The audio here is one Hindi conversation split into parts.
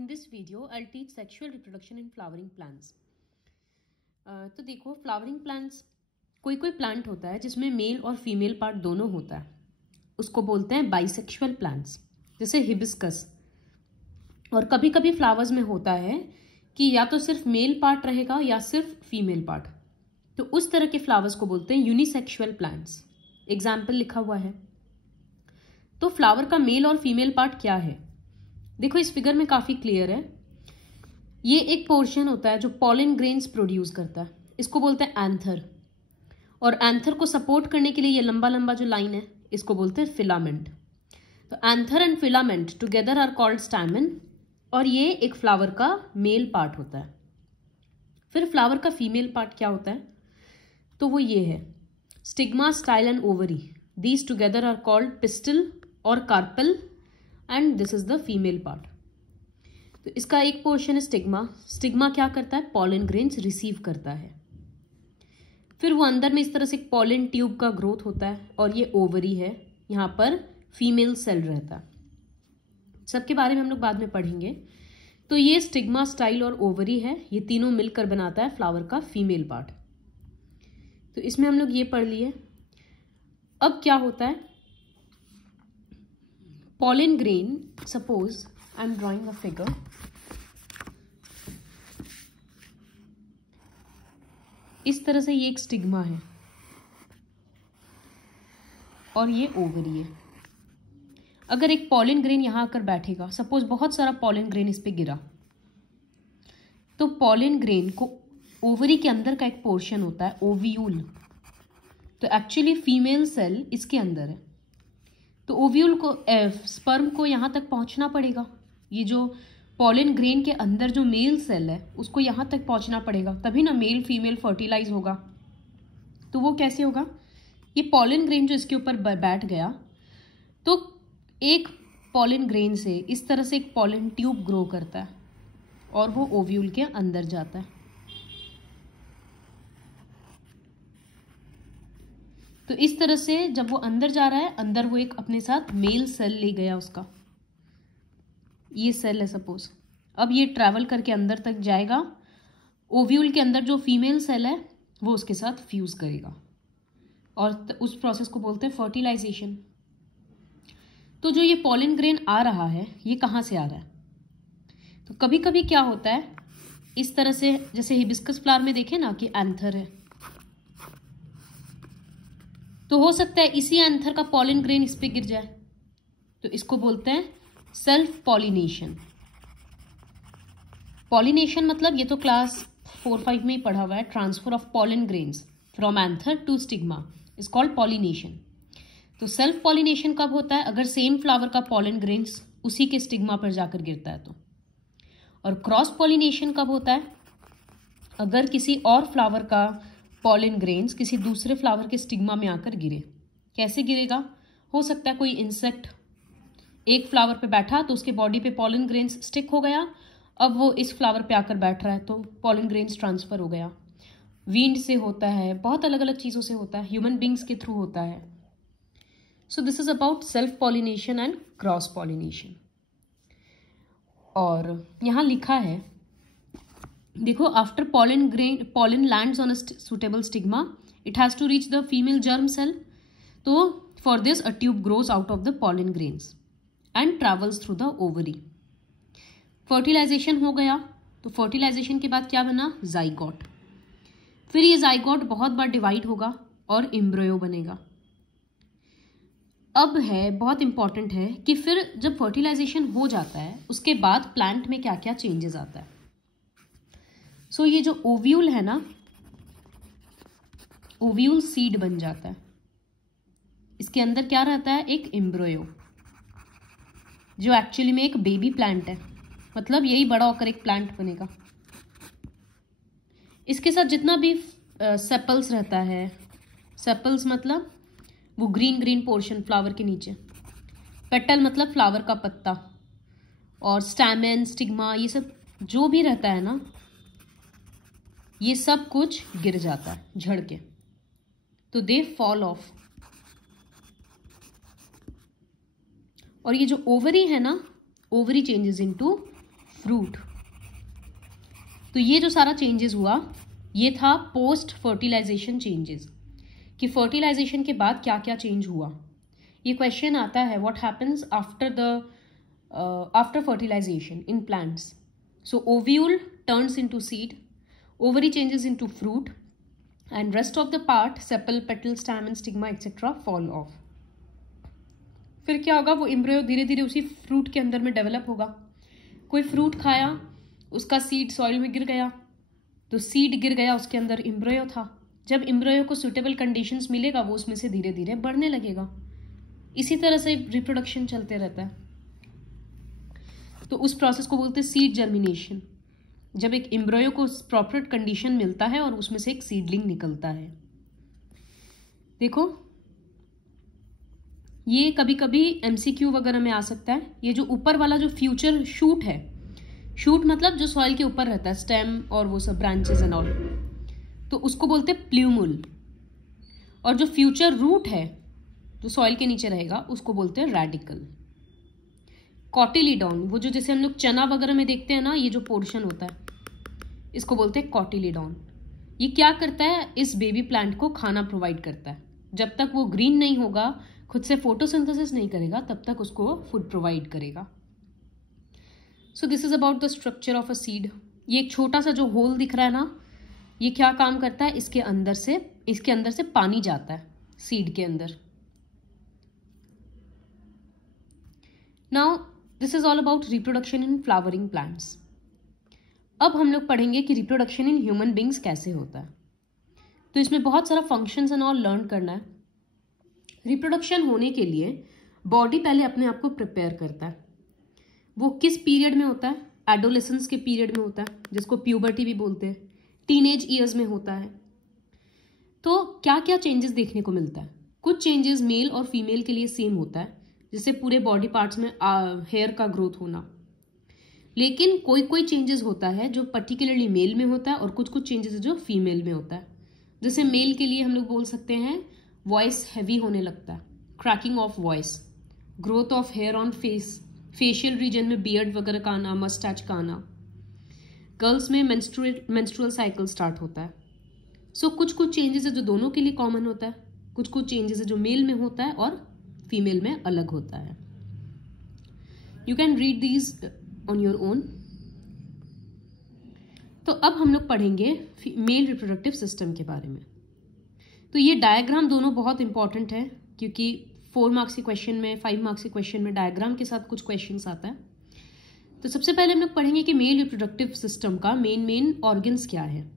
In this video, I'll teach sexual reproduction in flowering plants. तो देखो, फ्लावरिंग प्लांट्स कोई प्लांट होता है जिसमें मेल और फीमेल पार्ट दोनों होता है, उसको बोलते हैं बाइसेक्सुअल प्लांट्स, जैसे हिबिस्कस। और कभी कभी फ्लावर्स में होता है कि या तो सिर्फ मेल पार्ट रहेगा या सिर्फ फीमेल पार्ट, तो उस तरह के फ्लावर्स को बोलते हैं यूनिसेक्सुअल प्लांट्स। एग्जाम्पल लिखा हुआ है। तो फ्लावर का मेल और फीमेल पार्ट क्या है, देखो इस फिगर में काफी क्लियर है। ये एक पोर्शन होता है जो पॉलन ग्रेन्स प्रोड्यूस करता है, इसको बोलते हैं एंथर। और एंथर को सपोर्ट करने के लिए ये लंबा लंबा जो लाइन है, इसको बोलते हैं फिलामेंट। तो anther and filament together are called stamen, और ये एक फ्लावर का मेल पार्ट होता है। फिर फ्लावर का फीमेल पार्ट क्या होता है, तो वो ये है stigma, style and ovary. These together are called pistil और carpel, and this is the female part. तो इसका एक पोर्शन है स्टिग्मा। स्टिग्मा क्या करता है, पॉलन ग्रेन्स रिसीव करता है। फिर वो अंदर में इस तरह से एक पॉलन ट्यूब का ग्रोथ होता है, और ये ओवरी है, यहाँ पर फीमेल सेल रहता है। सबके बारे में हम लोग बाद में पढ़ेंगे। तो ये स्टिग्मा, स्टाइल और ओवरी है, ये तीनों मिलकर बनाता है फ्लावर का फीमेल पार्ट। तो इसमें हम लोग ये पढ़ लिए। अब क्या होता है, pollen grain, suppose I'm drawing a figure. इस तरह से ये एक स्टिग्मा है और ये ओवरी है। अगर एक पॉलन ग्रेन यहां आकर बैठेगा, सपोज बहुत सारा पॉलन ग्रेन इस पे गिरा, तो पॉलन ग्रेन को ओवरी के अंदर का एक पोर्शन होता है ओव्यूल। तो एक्चुअली फीमेल सेल इसके अंदर है, तो ओव्यूल को स्पर्म को यहाँ तक पहुँचना पड़ेगा। ये जो पॉलन ग्रेन के अंदर जो मेल सेल है उसको यहाँ तक पहुँचना पड़ेगा, तभी ना मेल फीमेल फर्टिलाइज होगा। तो वो कैसे होगा, ये पॉलन ग्रेन जो इसके ऊपर बैठ गया, तो एक पॉलन ग्रेन से इस तरह से एक पॉलन ट्यूब ग्रो करता है और वो ओव्यूल के अंदर जाता है। तो इस तरह से जब वो अंदर जा रहा है, अंदर वो एक अपने साथ मेल सेल ले गया उसका, ये सेल है सपोज। अब ये ट्रैवल करके अंदर तक जाएगा, ओव्यूल के अंदर जो फीमेल सेल है वो उसके साथ फ्यूज करेगा, और उस प्रोसेस को बोलते हैं फर्टिलाइजेशन। तो जो ये पॉलन ग्रेन आ रहा है, ये कहाँ से आ रहा है, तो कभी कभी क्या होता है इस तरह से, जैसे हिबिस्कस फ्लावर में देखे ना कि एंथर है, तो हो सकता है इसी एंथर का पॉलन ग्रेन इस पे गिर जाए, तो इसको बोलते हैं सेल्फ पॉलिनेशन। पॉलिनेशन मतलब ये तो क्लास 4-5 में ही पढ़ा हुआ है, transfer of pollen grains from anther to stigma is called pollination. तो सेल्फ पॉलिनेशन कब होता है, अगर सेम फ्लावर का पॉलन ग्रेन्स उसी के स्टिग्मा पर जाकर गिरता है तो। और क्रॉस पॉलिनेशन कब होता है, अगर किसी और फ्लावर का पॉलन ग्रेन्स किसी दूसरे फ्लावर के स्टिग्मा में आकर गिरे। कैसे गिरेगा, हो सकता है कोई इंसेक्ट एक फ्लावर पे बैठा तो उसके बॉडी पे पॉलन ग्रेन्स स्टिक हो गया, अब वो इस फ्लावर पे आकर बैठ रहा है तो पॉलन ग्रेन्स ट्रांसफर हो गया। विंड से होता है, बहुत अलग अलग चीज़ों से होता है, ह्यूमन बींग्स के थ्रू होता है। So this is about self pollination and cross pollination. और यहाँ लिखा है, देखो, after pollen lands on a suitable stigma, it has to reach the female germ cell. तो for this a tube grows out of the pollen grains and travels through the ovary. Fertilisation हो गया, तो फर्टिलाइजेशन के बाद क्या बना, जाइगोट। फिर ये जाइगोट बहुत बार डिवाइड होगा और एम्ब्रियो बनेगा। अब है बहुत इंपॉर्टेंट है कि फिर जब फर्टिलाइजेशन हो जाता है उसके बाद प्लांट में क्या क्या चेंजेस आता है। सो ये जो ओव्यूल है ना, ओव्यूल सीड बन जाता है। इसके अंदर क्या रहता है, एक एम्ब्रियो, जो एक्चुअली में एक बेबी प्लांट है, मतलब यही बड़ा होकर एक प्लांट बनेगा। इसके साथ जितना भी सेपल्स रहता है, सेपल्स मतलब वो ग्रीन ग्रीन पोर्शन फ्लावर के नीचे, पेटल मतलब फ्लावर का पत्ता, और स्टैमेन, स्टिग्मा, ये सब जो भी रहता है ना, ये सब कुछ गिर जाता है झड़ के, तो दे फॉल ऑफ। और ये जो ओवरी है ना, ओवरी चेंजेस इनटू फ्रूट। तो ये जो सारा चेंजेस हुआ ये था पोस्ट फर्टिलाइजेशन चेंजेस, कि फर्टिलाइजेशन के बाद क्या क्या चेंज हुआ। ये क्वेश्चन आता है what happens after fertilisation in plants. So ovule turns into seed, ovary changes into fruit, and rest of the part sepal, petal, stamen, stigma etc. fall off। फिर क्या होगा, वो एम्ब्रियो धीरे धीरे उसी फ्रूट के अंदर में डेवलप होगा। कोई फ्रूट खाया, उसका सीड सॉइल में गिर गया, तो सीड गिर गया, उसके अंदर एम्ब्रियो था। जब एम्ब्रियो को सुटेबल कंडीशंस मिलेगा वो उसमें से धीरे धीरे बढ़ने लगेगा। इसी तरह से रिप्रोडक्शन चलते रहता है। तो उस प्रोसेस को बोलते हैं सीड जर्मिनेशन, जब एक एम्ब्रियो को प्रॉपर कंडीशन मिलता है और उसमें से एक सीडलिंग निकलता है। देखो ये कभी कभी एमसीक्यू वगैरह में आ सकता है। ये जो ऊपर वाला जो फ्यूचर शूट है, शूट मतलब जो सॉइल के ऊपर रहता है, स्टेम और वो सब ब्रांचेस एंड ऑल, तो उसको बोलते हैं प्ल्यूमुल। और जो फ्यूचर रूट है जो सॉइल के नीचे रहेगा उसको बोलते हैं रेडिकल। कॉटिलीडॉन, वो जो जैसे हम लोग चना वगैरह में देखते हैं ना, ये जो पोर्शन होता है इसको बोलते हैं कॉटिलीडॉन। ये क्या करता है, इस बेबी प्लांट को खाना प्रोवाइड करता है। जब तक वो ग्रीन नहीं होगा, खुद से फोटोसिंथेसिस नहीं करेगा, तब तक उसको फूड प्रोवाइड करेगा। So this is about the structure of a seed. ये एक छोटा सा जो होल दिख रहा है ना, ये क्या काम करता है, इसके अंदर से पानी जाता है सीड के अंदर। Now this is all about reproduction in flowering plants. अब हम लोग पढ़ेंगे कि रिप्रोडक्शन इन ह्यूमन बींग्स कैसे होता है। तो इसमें बहुत सारा फंक्शंस एंड ऑल लर्न करना है। रिप्रोडक्शन होने के लिए बॉडी पहले अपने आप को प्रिपेयर करता है। वो किस पीरियड में होता है, एडोलेसेंस के पीरियड में होता है, जिसको प्यूबर्टी भी बोलते हैं, टीनेज ईयर्स में होता है। तो क्या क्या चेंजेस देखने को मिलता है। कुछ चेंजेस मेल और फीमेल के लिए सेम होता है, जैसे पूरे बॉडी पार्ट्स में हेयर का ग्रोथ होना। लेकिन कोई कोई चेंजेस होता है जो पर्टिकुलरली मेल में होता है और कुछ कुछ चेंजेस जो फीमेल में होता है। जैसे मेल के लिए हम लोग बोल सकते हैं वॉइस हैवी होने लगता है, cracking of voice, growth of hair on face, facial region में बियर्ड वगैरह का आना, मस्टैच का आना। गर्ल्स में मेंस्ट्रुअल साइकिल स्टार्ट होता है। सो कुछ कुछ चेंजेस है जो दोनों के लिए कॉमन होता है, कुछ कुछ चेंजेस है जो मेल में होता है और फीमेल में अलग होता है। You can read these on your own. तो अब हम लोग पढ़ेंगे मेल रिप्रोडक्टिव सिस्टम के बारे में। तो ये डायग्राम दोनों बहुत इंपॉर्टेंट है, क्योंकि 4 मार्क्स के क्वेश्चन में, 5 मार्क्स के क्वेश्चन में डायग्राम के साथ कुछ क्वेश्चंस आता है। तो सबसे पहले हम लोग पढ़ेंगे कि मेल रिप्रोडक्टिव सिस्टम का मेन ऑर्गन्स क्या है।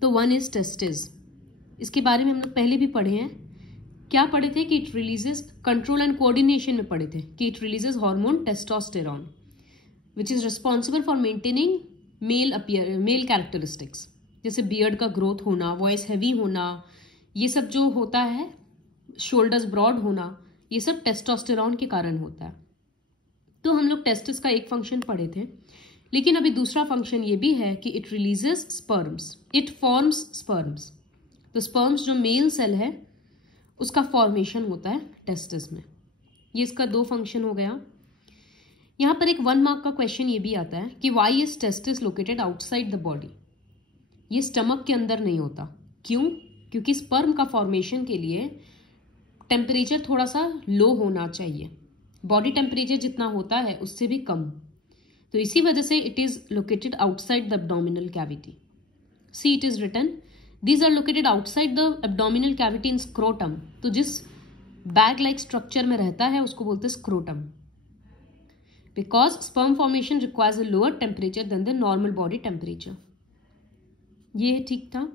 तो 1 इज टेस्टिस। इसके बारे में हम लोग पहले भी पढ़े हैं। क्या पढ़े थे कि it releases, control and coordination में पढ़े थे कि it releases hormone testosterone which is responsible for maintaining male characteristics, जैसे बियर्ड का ग्रोथ होना, वॉइस हैवी होना, ये सब जो होता है, शोल्डर्स ब्रॉड होना, ये सब टेस्टोस्टेरॉन के कारण होता है। तो हम लोग टेस्टिस का एक फंक्शन पढ़े थे, लेकिन अभी दूसरा फंक्शन ये भी है कि it releases sperms, it forms sperms. तो स्पर्म्स जो मेल सेल है उसका फॉर्मेशन होता है टेस्टिस में। ये इसका 2 फंक्शन हो गया। यहाँ पर एक 1 मार्क का क्वेश्चन ये भी आता है कि why is testis located outside the body. ये स्टमक के अंदर नहीं होता। क्यों? क्योंकि स्पर्म का फॉर्मेशन के लिए टेम्परेचर थोड़ा सा लो होना चाहिए, बॉडी टेम्परेचर जितना होता है उससे भी कम। तो इसी वजह से it is located outside the abdominal cavity. See it is written these are located outside the abdominal cavity in scrotum. तो जिस बैग लाइक स्ट्रक्चर में रहता है उसको बोलते हैं scrotum, because sperm formation requires a lower temperature than the normal body temperature. ये ठीक था।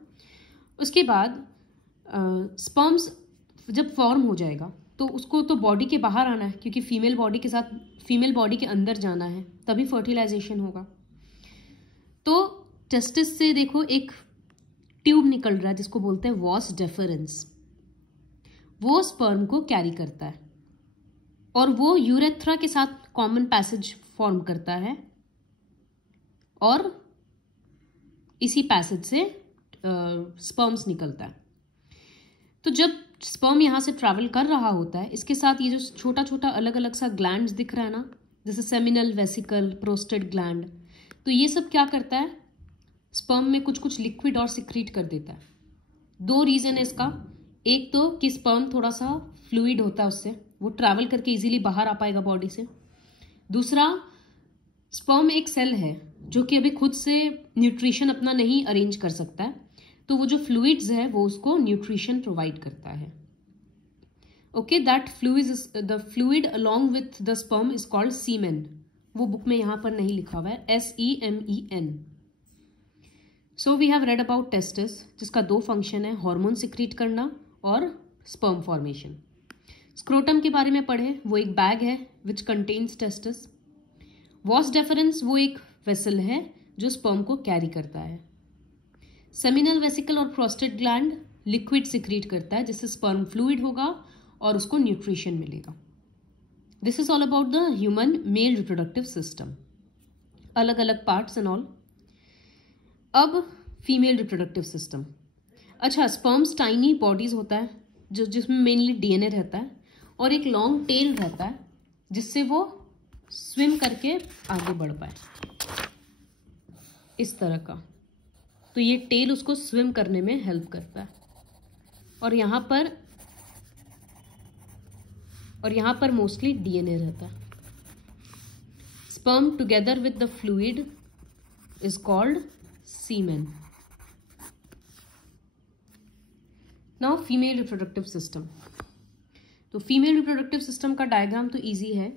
उसके बाद स्पर्म्स जब फॉर्म हो जाएगा तो उसको तो बॉडी के बाहर आना है, क्योंकि फीमेल बॉडी के साथ फीमेल बॉडी के अंदर जाना है, तभी फर्टिलाइजेशन होगा। तो टेस्टिस से देखो एक ट्यूब निकल रहा है जिसको बोलते हैं वॉस डेफरेंस। वो स्पर्म को कैरी करता है और वो यूरेथ्रा के साथ कॉमन पैसेज फॉर्म करता है और इसी पैसेज से स्पर्म्स निकलता है। तो जब स्पर्म यहाँ से ट्रैवल कर रहा होता है, इसके साथ ये जो छोटा छोटा अलग अलग सा ग्लैंड्स दिख रहा है ना, जैसे सेमिनल वेसिकल, प्रोस्टेट ग्लैंड, तो ये सब क्या करता है, स्पर्म में कुछ कुछ लिक्विड और सिक्रीट कर देता है। दो रीजन है इसका, एक तो कि स्पर्म थोड़ा सा फ्लूइड होता है, उससे वो ट्रैवल करके इजीली बाहर आ पाएगा बॉडी से। दूसरा, स्पर्म एक सेल है जो कि अभी खुद से न्यूट्रिशन अपना नहीं अरेंज कर सकता है, तो वो जो फ्लूइड्स है वो उसको न्यूट्रिशन प्रोवाइड करता है। Okay, that the fluid along with the sperm is called semen. वो बुक में यहां पर नहीं लिखा हुआ है, SEMEN। So we have read about testis, जिसका दो फंक्शन है, हार्मोन सिक्रीट करना और स्पर्म फॉर्मेशन। स्क्रोटम के बारे में पढ़े, वो एक बैग है which contains testis. Vas deferens वो एक वेसल है जो स्पर्म को कैरी करता है। सेमिनल वेसिकल और प्रोस्टेट ग्लैंड लिक्विड सिक्रीट करता है जिससे स्पर्म फ्लूइड होगा और उसको न्यूट्रिशन मिलेगा। This is all about the human male reproductive system, अलग अलग पार्ट्स एंड ऑल। अब फीमेल रिप्रोडक्टिव सिस्टम। अच्छा, स्पर्म्स टाइनी बॉडीज होता है जिसमें मेनली DNA रहता है और एक लॉन्ग टेल रहता है जिससे वो स्विम करके आगे बढ़ पाए, इस तरह का। तो ये टेल उसको स्विम करने में हेल्प करता है। और यहाँ पर मोस्टली DNA रहता है। Sperm together with the fluid is called semen. Now female reproductive system. तो फीमेल रिप्रोडक्टिव सिस्टम का डायग्राम तो इजी है।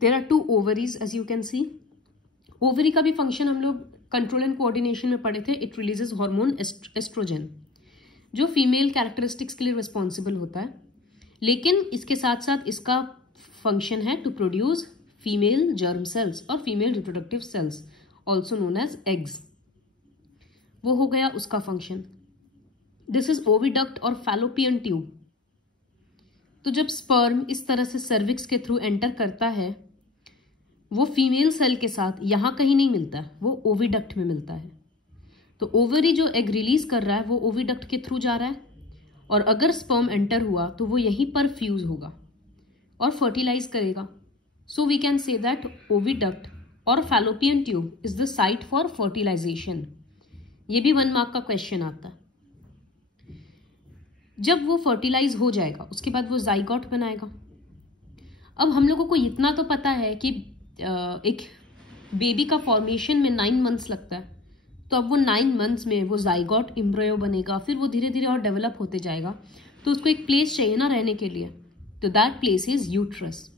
There are 2 ovaries as you can see. Ovary का भी फंक्शन हम लोग कंट्रोल एंड कोऑर्डिनेशन में पढ़े थे। इट रिलीजेस हार्मोन एस्ट्रोजन जो फीमेल कैरेक्टरिस्टिक्स के लिए रिस्पॉन्सिबल होता है, लेकिन इसके साथ साथ इसका फंक्शन है to produce female germ cells और female reproductive cells also known as eggs. वो हो गया उसका फंक्शन। दिस इज ओविडक्ट और फैलोपियन ट्यूब। तो जब स्पर्म इस तरह से सर्विक्स के थ्रू एंटर करता है, वो फीमेल सेल के साथ यहाँ कहीं नहीं मिलता, वो ओविडक्ट में मिलता है। तो ओवरी जो एग रिलीज कर रहा है वो ओविडक्ट के थ्रू जा रहा है, और अगर स्पर्म एंटर हुआ तो वो यहीं पर फ्यूज होगा और फर्टिलाइज करेगा। So we can say that oviduct और fallopian tube is the site for fertilization. ये भी 1 मार्क का क्वेश्चन आता है। जब वो फर्टिलाइज हो जाएगा उसके बाद वो जाइगोट बनाएगा। अब हम लोगों को इतना तो पता है कि एक बेबी का फॉर्मेशन में 9 मंथ्स लगता है, तो अब वो 9 मंथ्स में वो जाइगोट एम्ब्रियो बनेगा, फिर वो धीरे धीरे और डेवलप होते जाएगा। तो उसको एक प्लेस चाहिए ना रहने के लिए, तो दैट प्लेस इज यूट्रस।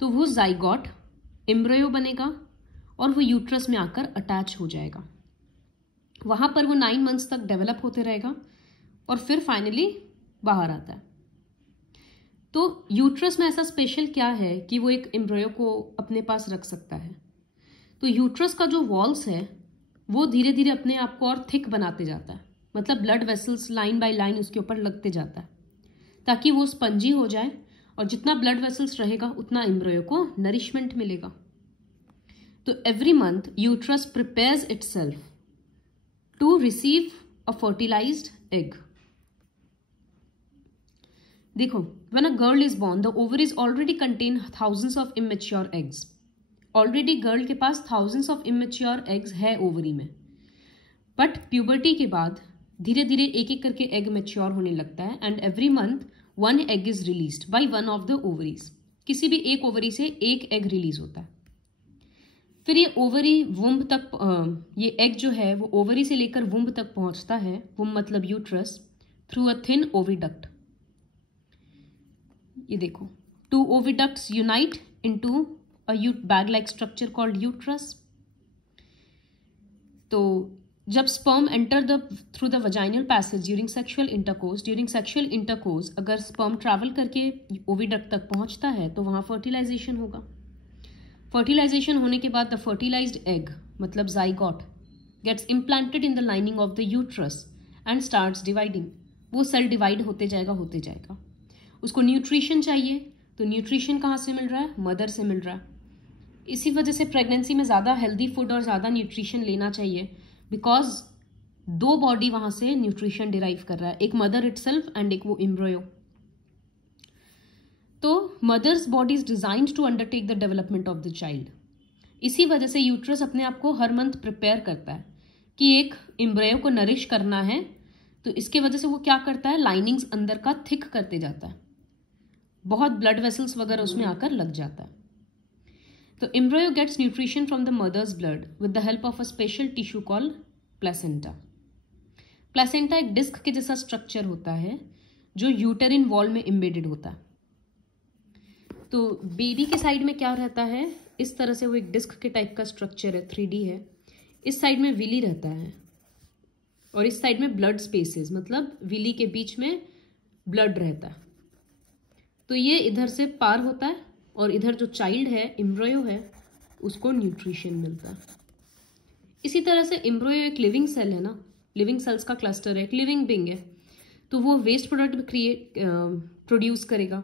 तो वो जाइगोट एम्ब्रियो बनेगा और वो यूट्रस में आकर अटैच हो जाएगा। वहां पर वो 9 मंथ्स तक डेवलप होते रहेगा और फिर फाइनली बाहर आता है। तो यूट्रस में ऐसा स्पेशल क्या है कि वो एक एम्ब्रियो को अपने पास रख सकता है। तो यूट्रस का जो वॉल्स है वो धीरे धीरे अपने आप को और थिक बनाते जाता है, मतलब blood vessels line by line उसके ऊपर लगते जाता है ताकि वो स्पंजी हो जाए, और जितना ब्लड वेसल्स रहेगा उतना एम्ब्रियो को नरिशमेंट मिलेगा। तो every month uterus prepares itself to receive a fertilised egg. देखो, when a girl is born, the ovaries already contain thousands of immature eggs. Already girl के पास thousands of immature eggs है ओवरी में, बट प्यूबर्टी के बाद धीरे धीरे एक एक करके एग मैच्योर होने लगता है, and every month 1 egg is released by one of the ovaries. किसी भी एक ओवरी से एक एग रिलीज होता है। फिर ये ओवरी वुम्ब तक, ये एग जो है वो ओवरी से लेकर वुम्ब तक पहुंचता है, वुम्ब मतलब uterus, through a thin oviduct. ये देखो, 2 oviducts unite into a bag-like structure called uterus. तो जब sperm enter through the vaginal passage during sexual intercourse, अगर sperm travel करके oviduct तक पहुंचता है तो वहां fertilization होगा। fertilization होने के बाद the fertilized egg मतलब zygote gets implanted in the lining of the uterus and starts dividing. वो सेल डिवाइड होते जाएगा। उसको न्यूट्रिशन चाहिए, तो न्यूट्रिशन कहाँ से मिल रहा है? मदर से मिल रहा है। इसी वजह से प्रेगनेंसी में ज़्यादा हेल्दी फूड और ज़्यादा न्यूट्रिशन लेना चाहिए, बिकॉज 2 बॉडी वहाँ से न्यूट्रिशन डिराइव कर रहा है, एक मदर इटसेल्फ एंड एक वो एम्ब्रियो। तो mother's body is designed to undertake the development of the child. इसी वजह से यूट्रस अपने आप को हर मंथ प्रिपेयर करता है कि एक एम्ब्रियो को नरिश करना है, तो इसके वजह से वो क्या करता है, लाइनिंग्स अंदर का थिक करते जाता है, बहुत ब्लड वेसल्स वगैरह उसमें आकर लग जाता है। तो embryo gets nutrition from the mother's blood with the help of a special tissue called placenta. Placenta एक डिस्क के जैसा स्ट्रक्चर होता है जो यूटेरिन वॉल में एम्बेडेड होता है। तो बेबी के साइड में क्या रहता है, इस तरह से वो एक डिस्क के टाइप का स्ट्रक्चर है, 3D है। इस साइड में विली रहता है और इस साइड में ब्लड स्पेसेस, मतलब विली के बीच में ब्लड रहता है। तो ये इधर से पार होता है और इधर जो चाइल्ड है, एम्ब्रियो है, उसको न्यूट्रिशन मिलता है। इसी तरह से एम्ब्रियो एक लिविंग सेल है ना, लिविंग सेल्स का क्लस्टर है, एक लिविंग बीइंग है, तो वो वेस्ट प्रोडक्ट प्रोड्यूस करेगा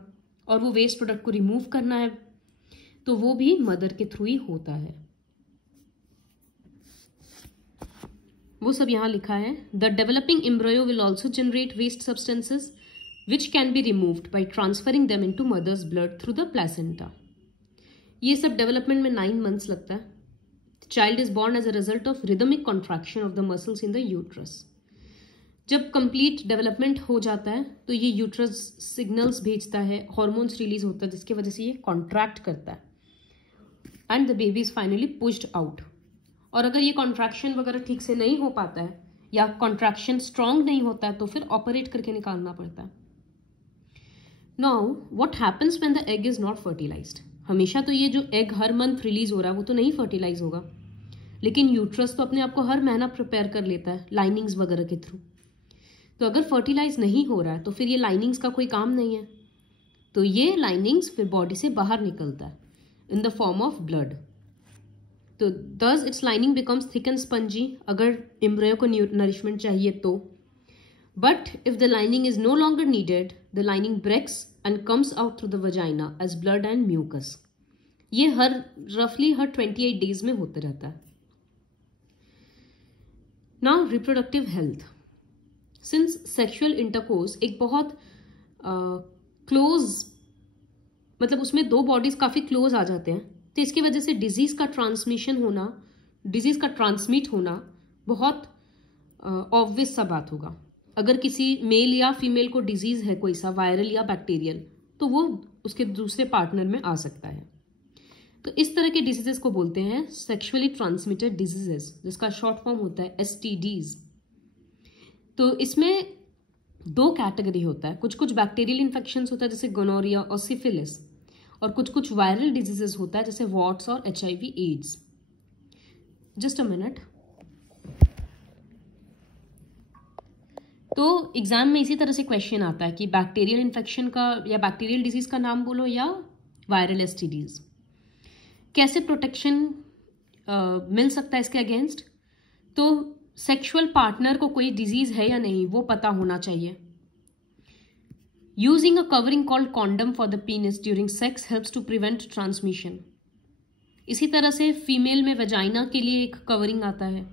और वो वेस्ट प्रोडक्ट को रिमूव करना है, तो वो भी मदर के थ्रू ही होता है। वो सब यहाँ लिखा है। The developing embryo will also generate waste substances which can be removed by transferring them into mother's blood through the placenta. ये सब डेवलपमेंट में 9 months लगता है। Child is born as a result of rhythmic contraction of the muscles in the uterus. जब कंप्लीट डेवलपमेंट हो जाता है तो ये यूट्रस सिग्नल्स भेजता है, हॉर्मोन्स रिलीज होता है जिसकी वजह से ये कॉन्ट्रैक्ट करता है and the baby is finally pushed out. और अगर ये कॉन्ट्रैक्शन वगैरह ठीक से नहीं हो पाता है या कॉन्ट्रैक्शन स्ट्रांग नहीं होता है तो फिर ऑपरेट करके निकालना पड़ता है। Now what happens when the egg is not fertilised. हमेशा तो ये जो एग हर मंथ रिलीज हो रहा है वो तो नहीं फर्टिलाइज होगा, लेकिन यूट्रस तो अपने आप को हर महीना प्रिपेयर कर लेता है लाइनिंग्स वगैरह के थ्रू। तो अगर फर्टिलाइज नहीं हो रहा है तो फिर ये लाइनिंग्स का कोई काम नहीं है, तो ये लाइनिंग्स फिर बॉडी से बाहर निकलता है in the form of blood. तो दस it's lining becomes thick and spongy अगर एम्ब्रियो को नरिशमेंट चाहिए तो। But if the lining is no longer needed the lining breaks and comes out through the vagina as blood and mucus. ये रफली हर 28 डेज में होते रहता है। Now reproductive health. Since sexual intercourse एक बहुत क्लोज, मतलब उसमें दो बॉडीज काफी क्लोज आ जाते हैं, तो इसकी वजह से डिजीज का ट्रांसमिट होना बहुत ऑब्वियस सा बात होगा। अगर किसी मेल या फीमेल को डिजीज है कोई सा वायरल या बैक्टीरियल, तो वो उसके दूसरे पार्टनर में आ सकता है। तो इस तरह के डिजीजेस को बोलते हैं सेक्सुअली ट्रांसमिटेड डिजीजेस, जिसका शॉर्ट फॉर्म होता है STDs। तो इसमें 2 कैटेगरी होता है, कुछ कुछ बैक्टीरियल इन्फेक्शंस होता है जैसे गोनोरिया और सिफिलिस, और कुछ कुछ वायरल डिजीजेस होता है जैसे वॉट्स और HIV AIDS. Just a minute. तो एग्जाम में इसी तरह से क्वेश्चन आता है कि बैक्टीरियल इन्फेक्शन का या बैक्टीरियल डिजीज का नाम बोलो या वायरल STDs। कैसे प्रोटेक्शन मिल सकता है इसके अगेंस्ट? तो सेक्सुअल पार्टनर को कोई डिजीज है या नहीं वो पता होना चाहिए। Using a covering called condom for the penis during sex helps to prevent transmission. इसी तरह से फीमेल में वेजाइना के लिए एक कवरिंग आता है।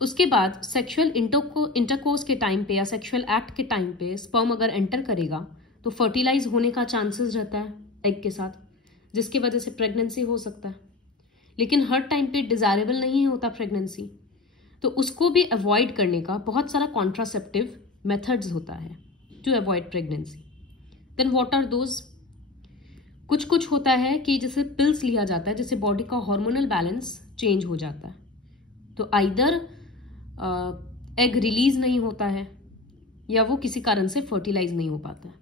उसके बाद सेक्सुअल इंटरकोर्स के टाइम पे या सेक्सुअल एक्ट के टाइम पे स्पर्म अगर एंटर करेगा तो फर्टिलाइज होने का चांसेस रहता है एग के साथ, जिसकी वजह से प्रेगनेंसी हो सकता है। लेकिन हर टाइम पे डिजायरेबल नहीं होता प्रेगनेंसी, तो उसको भी अवॉइड करने का बहुत सारा कॉन्ट्रासेप्टिव मेथड्स होता है to avoid pregnancy. Then what are those? कुछ कुछ होता है कि जैसे पिल्स लिया जाता है जिससे बॉडी का हार्मोनल बैलेंस चेंज हो जाता है, तो आइदर एग रिलीज नहीं होता है या वो किसी कारण से फर्टिलाइज नहीं हो पाता है।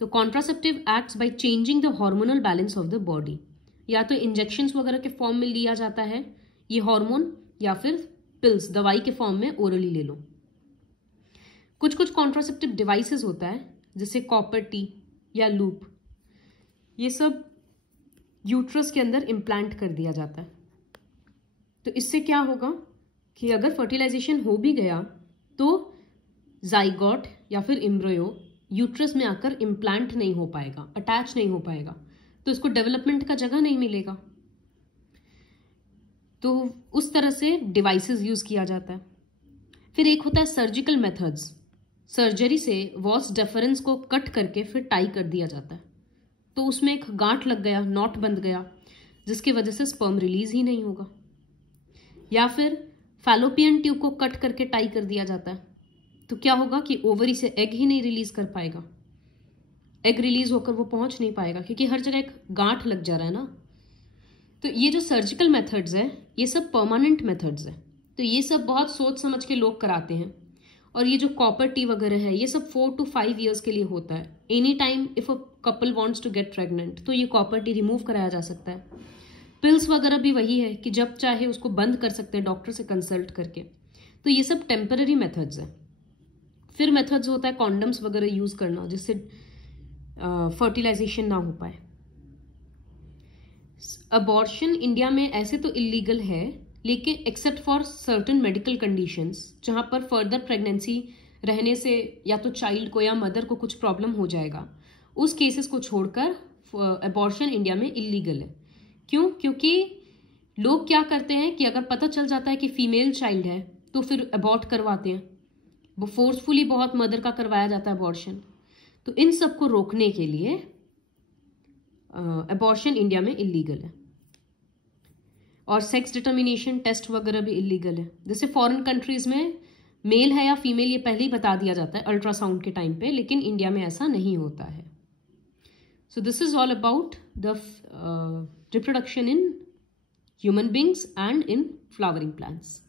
तो contraceptive acts by changing the hormonal balance of the body, या तो इंजेक्शंस वगैरह के फॉर्म में लिया जाता है ये हार्मोन, या फिर पिल्स दवाई के फॉर्म में ओरली ले लो। कुछ कुछ कॉन्ट्रासेप्टिव डिवाइसेस होता है जैसे कॉपर टी या लूप, ये सब यूट्रस के अंदर इम्प्लांट कर दिया जाता है। तो इससे क्या होगा कि अगर फर्टिलाइजेशन हो भी गया तो जाइगोट या फिर एम्ब्रियो यूट्रस में आकर इम्प्लांट नहीं हो पाएगा, अटैच नहीं हो पाएगा, तो इसको डेवलपमेंट का जगह नहीं मिलेगा। तो उस तरह से डिवाइसेस यूज किया जाता है। फिर एक होता है सर्जिकल मेथड्स। सर्जरी से वॉस डेफरेंस को कट करके फिर टाई कर दिया जाता है, तो उसमें एक गांठ लग गया, नॉट बंध गया, जिसकी वजह से स्पर्म रिलीज ही नहीं होगा। या फिर फैलोपियन ट्यूब को कट करके टाई कर दिया जाता है, तो क्या होगा कि ओवरी से एग ही नहीं रिलीज कर पाएगा, एग रिलीज होकर वो पहुंच नहीं पाएगा क्योंकि हर जगह एक गांठ लग जा रहा है ना। तो ये जो सर्जिकल मेथड्स है ये सब परमानेंट मेथड्स है, तो ये सब बहुत सोच समझ के लोग कराते हैं। और ये जो कॉपर टी वगैरह है ये सब 4 to 5 years के लिए होता है। Any time if a couple wants to get pregnant तो ये कॉपर टी रिमूव कराया जा सकता है। पिल्स वगैरह भी वही है कि जब चाहे उसको बंद कर सकते हैं डॉक्टर से कंसल्ट करके। तो ये सब टेम्पररी मेथड्स है। फिर मेथड्स होता है कॉन्डम्स वगैरह यूज करना जिससे फर्टिलाइजेशन ना हो पाए। अबॉर्शन इंडिया में ऐसे तो इलीगल है, लेकिन except for certain medical conditions जहां पर फर्दर प्रेगनेंसी रहने से या तो चाइल्ड को या मदर को कुछ प्रॉब्लम हो जाएगा, उस केसेस को छोड़कर अबॉर्शन इंडिया में इलीगल है। क्यों? क्योंकि लोग क्या करते हैं कि अगर पता चल जाता है कि फीमेल चाइल्ड है तो फिर अबॉर्ट करवाते हैं, वो फोर्सफुली बहुत मदर का करवाया जाता है अबॉर्शन। तो इन सब को रोकने के लिए अबॉर्शन इंडिया में इलीगल है। और सेक्स डिटर्मिनेशन टेस्ट वगैरह भी इलीगल है। जैसे फॉरेन कंट्रीज में मेल है या फीमेल ये पहले ही बता दिया जाता है अल्ट्रासाउंड के टाइम पे, लेकिन इंडिया में ऐसा नहीं होता है। So this is all about the reproduction in human beings and in flowering plants.